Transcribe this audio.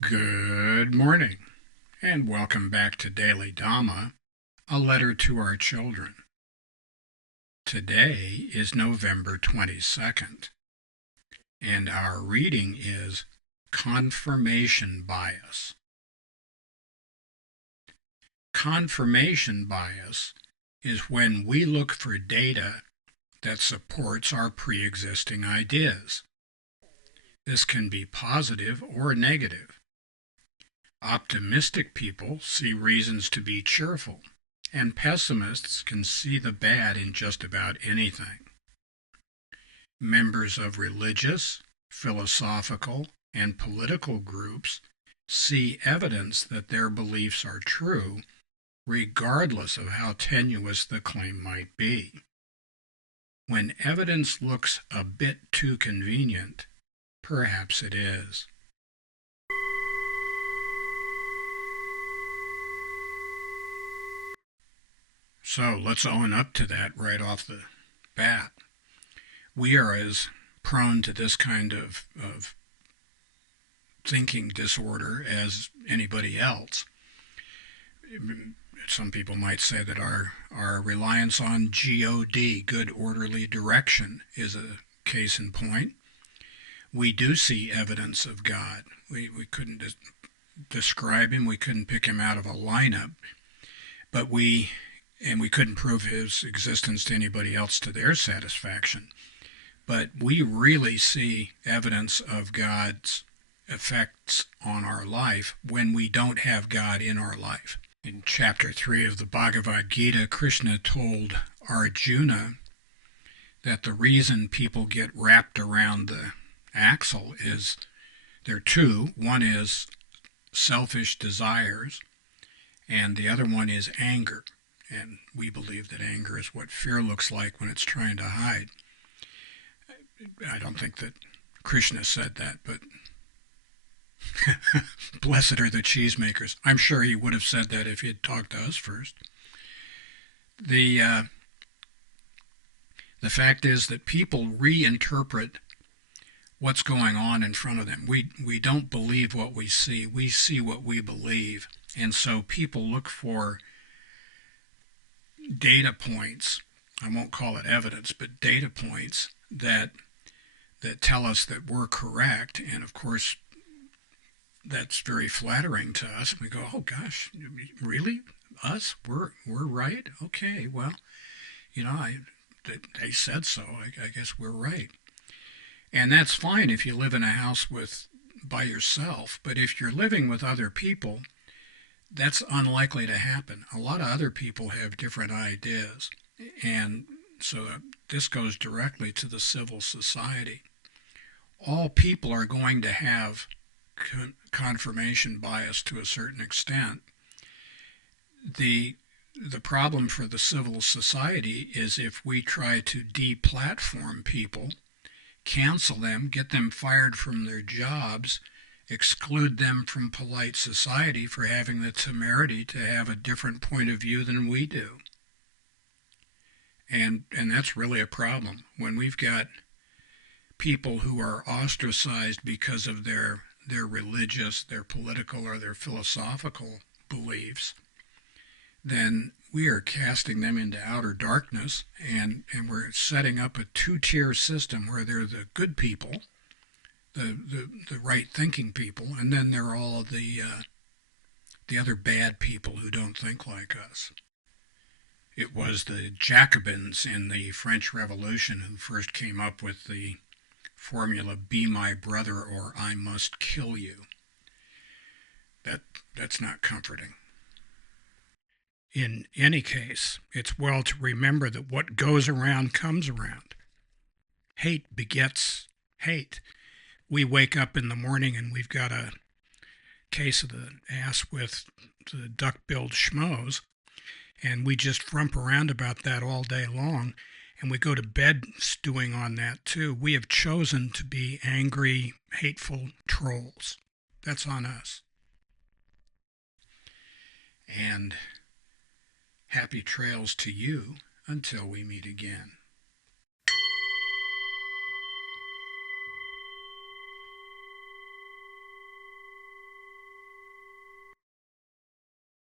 Good morning, and welcome back to Daily Dhamma, a letter to our children. Today is November 22nd, and our reading is Confirmation Bias. Confirmation bias is when we look for data that supports our pre-existing ideas. This can be positive or negative. Optimistic people see reasons to be cheerful, and pessimists can see the bad in just about anything. Members of religious, philosophical, and political groups see evidence that their beliefs are true, regardless of how tenuous the claim might be. When evidence looks a bit too convenient, perhaps it is. So let's own up to that right off the bat. We are as prone to this kind of thinking disorder as anybody else. Some people might say that our reliance on God, good orderly direction, is a case in point. We do see evidence of God. We couldn't describe him, we couldn't pick him out of a lineup, but we couldn't prove his existence to anybody else to their satisfaction. But we really see evidence of God's effects on our life when we don't have God in our life. In chapter 3 of the Bhagavad Gita, Krishna told Arjuna that the reason people get wrapped around the axle is there are two. One is selfish desires, and the other one is anger. And we believe that anger is what fear looks like when it's trying to hide. I don't think that Krishna said that, but blessed are the cheesemakers. I'm sure he would have said that if he had talked to us first. The fact is that people reinterpret what's going on in front of them. We don't believe what we see what we believe. And so people look for data points, I won't call it evidence, but data points that tell us that we're correct. And of course, that's very flattering to us. We go, oh gosh, really? Us? We're right? Okay, well, they said so. I guess we're right. And that's fine if you live in a house by yourself. But if you're living with other people, that's unlikely to happen. A lot of other people have different ideas. And so this goes directly to the civil society. All people are going to have confirmation bias to a certain extent. The problem for the civil society is if we try to deplatform people, cancel them, get them fired from their jobs, exclude them from polite society for having the temerity to have a different point of view than we do. And that's really a problem. When we've got people who are ostracized because of their religious, their political, or their philosophical beliefs, then we are casting them into outer darkness, and we're setting up a two-tier system where they're the good people, the right thinking people, and then there are all of the other bad people who don't think like us. It was the Jacobins in the French Revolution who first came up with the formula, be my brother or I must kill you. That's not comforting. In any case, it's well to remember that what goes around comes around. Hate begets hate. We wake up in the morning and we've got a case of the ass with the duck-billed schmoes, and we just frump around about that all day long, and we go to bed stewing on that too. We have chosen to be angry, hateful trolls. That's on us. And happy trails to you until we meet again.